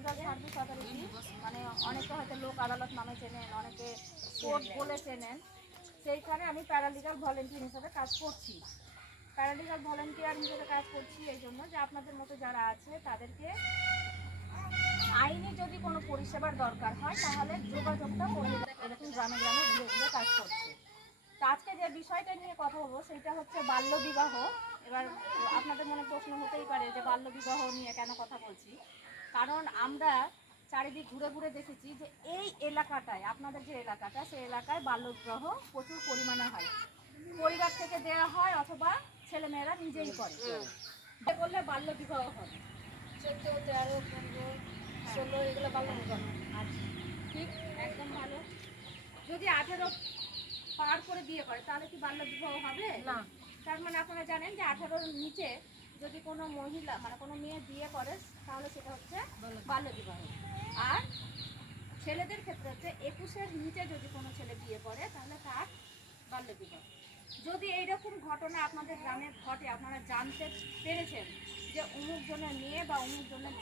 Legal service authority, মানে অনেকে হয়তো লোক আদালত নামে চেনেন, অনেকে কোর্ট বলে চেনেন, সেইখানে আমি প্যারালিগাল ভলেন্টিয়ার হিসেবে কাজ করছি। প্যারালিগাল ভলেন্টিয়ার হিসেবে কাজ করছি এই জন্য যে আপনাদের মতো যারা আছে তাদেরকে আইনি যদি কোনো পরিষেবার দরকার হয় তাহলে যোগাযোগটা করে এরকম গ্রামে গ্রামে ঘুরে ঘুরে কাজ করছে। তো আজকে যে বিষয়টা নিয়ে কথা বলবো সেটা হচ্ছে বাল্যবিবাহ। এবার আপনাদের মনে প্রশ্ন হতেই পারে যে বাল্যবিবাহ নিয়ে কেন কথা বলছি। কারণ আমরা চারিদিক ঘুরে ঘুরে দেখেছি যে এই এলাকাটায়, আপনাদের যে এলাকাটা, সেই এলাকায় বাল্যবিবাহ প্রচুর পরিমাণে হয়। পরিবার থেকে দেওয়া হয় অথবা ছেলেমেয়েরা নিজেই করে। করলে বাল্যবিবাহ হয় 14, 13, 15, 16 এগুলো বাল্যবিবাহ। আচ্ছা, ঠিক, একদম ভালো। যদি 18 পার করে বিয়ে করে তাহলে কি বাল্যবিবাহ হবে না? তার মানে আপনারা জানেন যে 18-র নিচে যদি কোনো মহিলা মানে কোনো মেয়ে বিয়ে করে তাহলে সেটা হচ্ছে বাল্যবিবাহ। আর ছেলেদের ক্ষেত্রে হচ্ছে 21-এর নিচে যদি কোনো ছেলে বিয়ে করে তাহলে তার বাল্যবিবাহ। যদি এইরকম ঘটনা আপনাদের গ্রামে ঘটে, আপনারা জানতে পেরেছেন যে অমুক জনের মেয়ে বা অমুক জনের